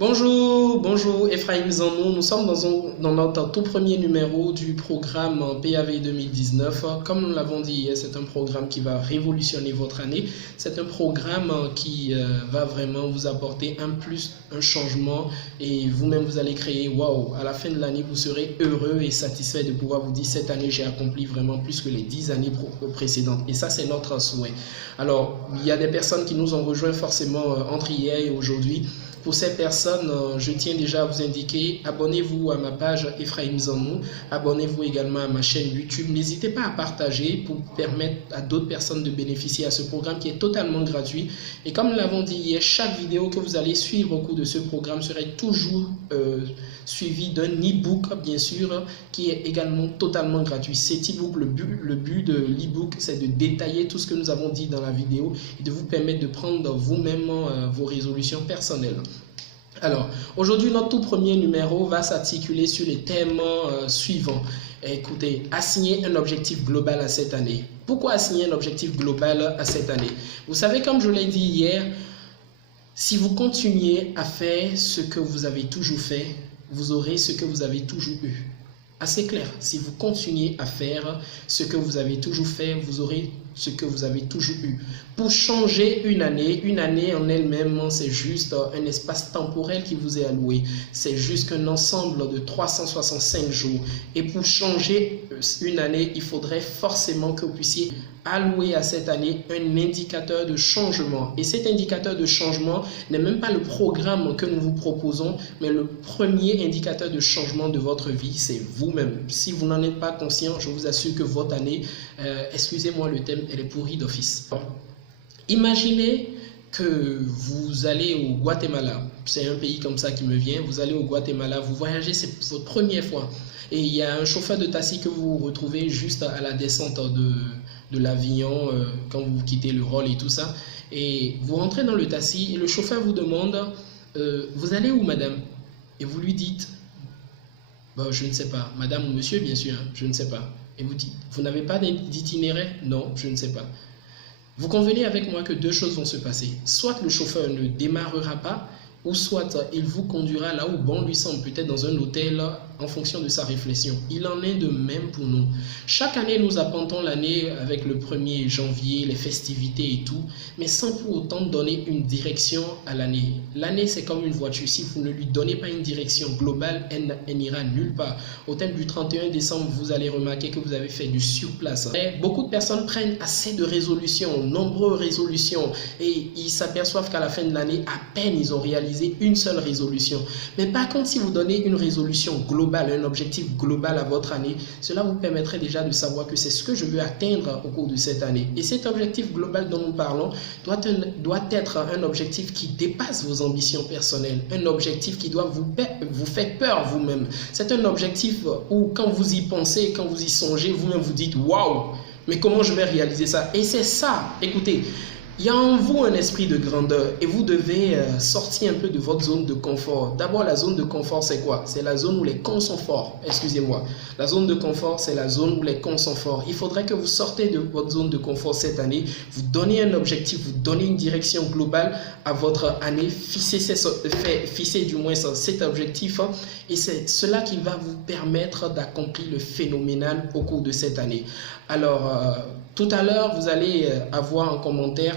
Bonjour Ephraim Zanou, nous sommes dans notre tout premier numéro du programme PAV 2019. Comme nous l'avons dit hier, c'est un programme qui va révolutionner votre année. C'est un programme qui va vraiment vous apporter un changement et vous-même vous allez créer, waouh, à la fin de l'année vous serez heureux et satisfait de pouvoir vous dire cette année j'ai accompli vraiment plus que les 10 années précédentes. Et ça c'est notre souhait. Alors il y a des personnes qui nous ont rejoints forcément entre hier et aujourd'hui. Pour ces personnes, je tiens déjà à vous indiquer, abonnez-vous à ma page Ephraim Zanou, abonnez-vous également à ma chaîne YouTube. N'hésitez pas à partager pour permettre à d'autres personnes de bénéficier à ce programme qui est totalement gratuit. Et comme nous l'avons dit hier, chaque vidéo que vous allez suivre au cours de ce programme serait toujours suivie d'un e-book, bien sûr, qui est également totalement gratuit. Cet e-book, le but de l'e-book, c'est de détailler tout ce que nous avons dit dans la vidéo et de vous permettre de prendre vous-même vos résolutions personnelles. Alors, aujourd'hui, notre tout premier numéro va s'articuler sur les thèmes suivants. Écoutez, assigner un objectif global à cette année. Pourquoi assigner un objectif global à cette année? Vous savez, comme je l'ai dit hier, si vous continuez à faire ce que vous avez toujours fait, vous aurez ce que vous avez toujours eu. Assez clair, si vous continuez à faire ce que vous avez toujours fait, vous aurez ce que vous avez toujours eu. Pour changer une année en elle-même, c'est juste un espace temporel qui vous est alloué. C'est juste qu'un ensemble de 365 jours. Et pour changer une année, il faudrait forcément que vous puissiez allouer à cette année un indicateur de changement. Et cet indicateur de changement n'est même pas le programme que nous vous proposons, mais le premier indicateur de changement de votre vie, c'est vous-même. Si vous n'en êtes pas conscient, je vous assure que votre année, excusez-moi le thème, elle est pourrie d'office. Imaginez que vous allez au Guatemala, c'est un pays comme ça qui me vient, vous allez au Guatemala, vous voyagez, c'est votre première fois. Et il y a un chauffeur de taxi que vous retrouvez juste à la descente de l'avion quand vous quittez le rôle et tout ça. Et vous rentrez dans le taxi et le chauffeur vous demande vous allez où madame? Et vous lui dites je ne sais pas, madame ou monsieur bien sûr, hein, je ne sais pas. Et vous dites, vous n'avez pas d'itinéraire? Non, je ne sais pas. Vous convenez avec moi que deux choses vont se passer. Soit le chauffeur ne démarrera pas, ou soit il vous conduira là où bon lui semble, peut-être dans un hôtel en fonction de sa réflexion. Il en est de même pour nous. Chaque année, nous apprendons l'année avec le 1er janvier, les festivités et tout, mais sans pour autant donner une direction à l'année. L'année, c'est comme une voiture. Si vous ne lui donnez pas une direction globale, elle n'ira nulle part. Au thème du 31 décembre, vous allez remarquer que vous avez fait du surplace. Et beaucoup de personnes prennent assez de résolutions, nombreuses résolutions, et ils s'aperçoivent qu'à la fin de l'année, à peine ils ont réalisé une seule résolution. Mais par contre, si vous donnez une résolution globale, un objectif global à votre année, cela vous permettrait déjà de savoir que c'est ce que je veux atteindre au cours de cette année. Et cet objectif global dont nous parlons doit être un objectif qui dépasse vos ambitions personnelles, un objectif qui doit vous faire peur vous-même. C'est un objectif où quand vous y pensez, quand vous y songez, vous-même vous dites « Waouh, mais comment je vais réaliser ça ?» Et c'est ça, écoutez, il y a en vous un esprit de grandeur et vous devez sortir un peu de votre zone de confort. D'abord, la zone de confort, c'est quoi? C'est la zone où les cons sont forts. Excusez-moi. La zone de confort, c'est la zone où les cons sont forts. Il faudrait que vous sortez de votre zone de confort cette année. Vous donnez un objectif, vous donnez une direction globale à votre année. Fixez du moins cet objectif. Et c'est cela qui va vous permettre d'accomplir le phénoménal au cours de cette année. Alors, tout à l'heure, vous allez avoir en commentaire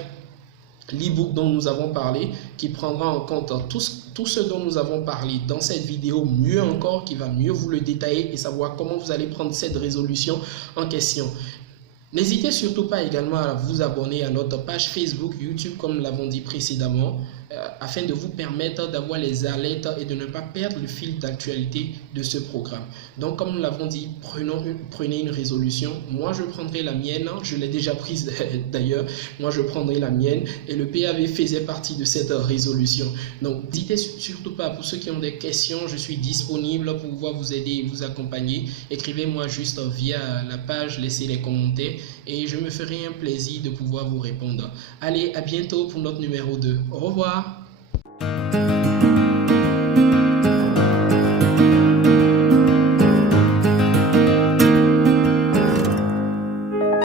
l'e-book dont nous avons parlé, qui prendra en compte tout ce dont nous avons parlé dans cette vidéo, mieux encore, qui va mieux vous le détailler et savoir comment vous allez prendre cette résolution en question. N'hésitez surtout pas également à vous abonner à notre page Facebook, YouTube, comme nous l'avons dit précédemment, afin de vous permettre d'avoir les alertes et de ne pas perdre le fil d'actualité de ce programme. Donc, comme nous l'avons dit, prenez une résolution. Moi, je prendrai la mienne. Je l'ai déjà prise d'ailleurs. Moi, je prendrai la mienne. Et le PAV faisait partie de cette résolution. Donc, n'hésitez surtout pas. Pour ceux qui ont des questions, je suis disponible pour pouvoir vous aider et vous accompagner. Écrivez-moi juste via la page, laissez les commentaires et je me ferai un plaisir de pouvoir vous répondre. Allez, à bientôt pour notre numéro 2. Au revoir.